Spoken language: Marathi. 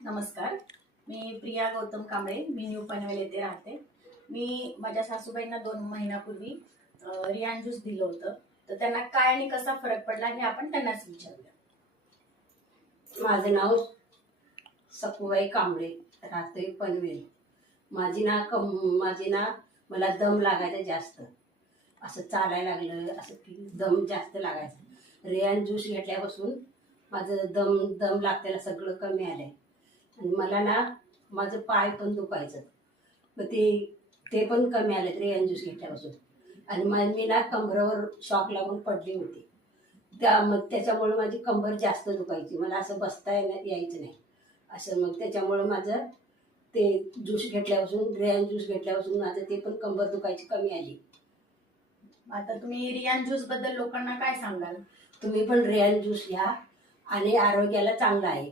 नमस्कार. मी प्रिया गौतम कांबळे. मी न्यू पनवेल येथे राहते. मी माझ्या सासूबाईंना 2 महिन्यापूर्वी रियान ज्यूस दिलं होतं. तर त्यांना काय आणि कसा फरक पडला हे आपण त्यांनाच विचारूया. माझं नाव सखूबाई कांबळे, राहते पनवेल. माझी ना मला दम लागायचा जास्त, असं चालायला लागलं असं की दम जास्त लागायचा. रेयान ज्यूस घेतल्यापासून माझं दम लागतेला सगळं कमी आलंय. आणि मला ना माझं पाय पण दुखायचं, मग ते पण कमी आलं रेयान ज्यूस घेतल्यापासून. आणि मी ना कंबरावर शॉक लागून पडली होती, मग त्याच्यामुळे माझी कंबर जास्त दुखायची, मला असं बसता यायचं नाही असं. मग त्याच्यामुळे माझं ते ज्यूस घेतल्यापासून, रेयान ज्यूस घेतल्यापासून माझं ते पण कंबर दुखायची कमी आली. आता तुम्ही रियान ज्यूस बद्दल लोकांना काय सांगाल? तुम्ही पण रेयान ज्यूस घ्या आणि आरोग्याला चांगला आहे.